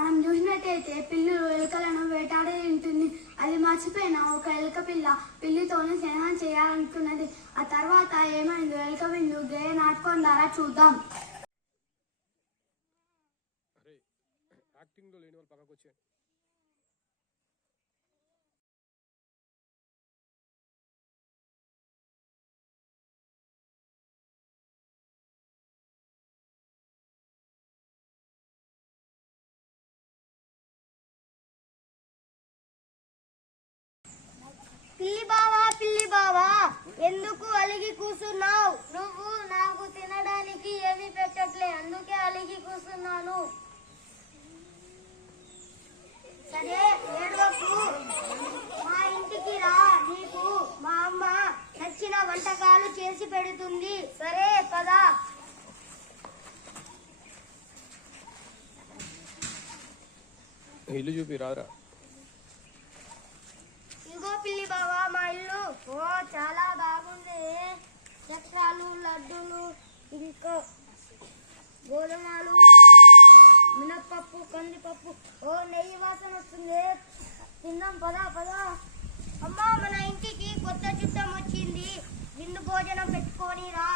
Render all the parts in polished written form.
మనం చూసినట్టయితే పిల్లులు ఎలుకలను వేటాడి తింటుంది. అది మర్చిపోయిన ఒక ఎలుక పిల్ల పిల్లితోనే స్నేహం చేయాలనుకున్నది. ఆ తర్వాత ఏమైందో ఎలుక విందు గేయ నాటకం ద్వారా చూద్దాం. పిల్లి బావా ఎందుకు అలిగి కూర్చున్నావు? నువ్వు నాకు తినడానికి ఏమీ పెట్టట్లే, అందుకే అలిగి కూర్చున్నాను. సరే ఏడవకు, మా ఇంటికి రా, నీకు మా అమ్మ నచ్చిన వంటకాలు చేసి పెడుతుంది. సరే పద. ఇల్లు చూపి రారా. ఇగో పిల్లి బావా మా ఇల్లు. ఓ చాలా బాగుంది. చక్రాలు, లడ్డూలు, ఇంకా గోధుమలు, మినప్పప్పు, కందిపప్పు. ఓ నెయ్యి వాసన వస్తుంది. తిందాం పదా పదా. అమ్మా మన ఇంటికి కొత్త చుట్టం వచ్చింది, విందు భోజనం పెట్టుకొని రా.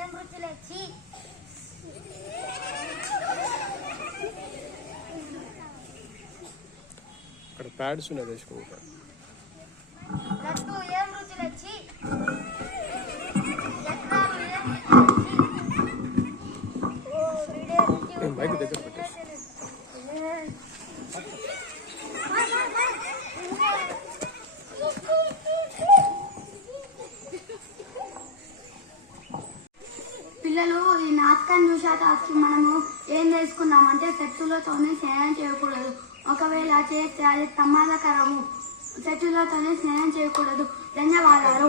ఏం రుచులొచ్చి అక్కడ ప్యాడ్స్ ఉన్నాయి తెచ్చుకుంటా. లడ్డు ఏం రుచులొచ్చి బైక్ దగ్గర పెట్టేసి పిల్లలు ఈ నాటకాన్ని చూశాక మనము ఏం తెలుసుకున్నామంటే శత్రువులతోనే స్నేహం చేయకూడదు. ఒకవేళ చేస్తే అది ప్రమాదకరము. శత్రువులతోనే స్నేహం చేయకూడదు. ధన్యవాదాలు.